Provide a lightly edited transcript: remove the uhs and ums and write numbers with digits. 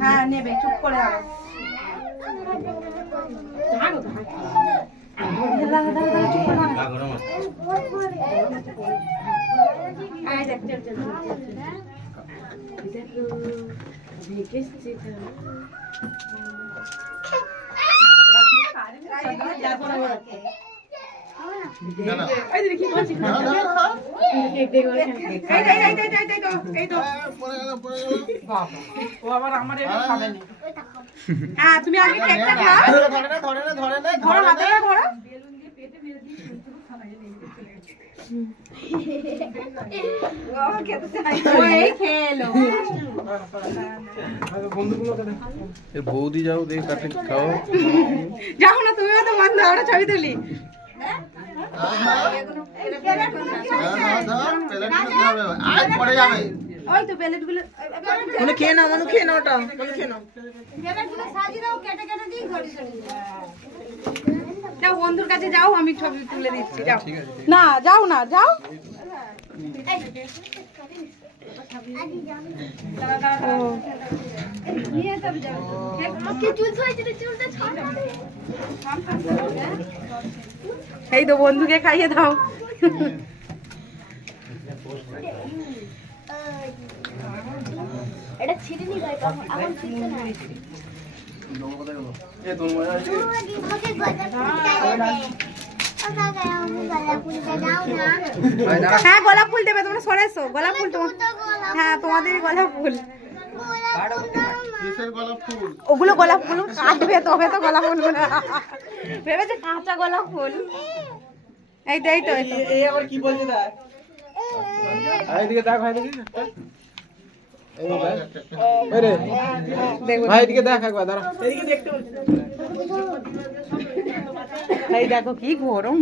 হ্যাঁ নেবে, চুপ করে দাঁড়াও। তুমি আগে কেকটা খাও। ধরো হাতে ধরো। বৌদি যাও দেখে কাটে খাও। যাও না তুমি তো বন্ধ, আমরা ছবি তুলি। ওই তো প্লেট গুলো খেয়ে নাও, মানু খেয়ে নাও, ওটা খেয়ে নাও। যাও বন্ধুর কাছে যাও, আমি ছবি তুলে দিচ্ছি। যাও না, যাও না, যাও। এই তো বন্ধুকে খাইয়ে দাও। এটা ছিঁড়ে নি ভাই, এখন ছিঁড়তে না। হ্যাঁ গোলাপ ফুল দেবে, তোমরা সরে এসো। গোলাপ ফুল হ্যাঁ তোমাদেরই গোলাপ ফুল। ওগুলো গোলাপ ফুল কাটবে তবে তো গোলাপ ফুল ভেবেছে কাঁচা গোলাপ ফুল। এই তো এই তো এই আবার কি বলছে দেখ, এইদিকে দেখ, ভাই এদিকে দেখ একবার, দাঁড়া এদিকে দেখতে এই দেখো কি গরম।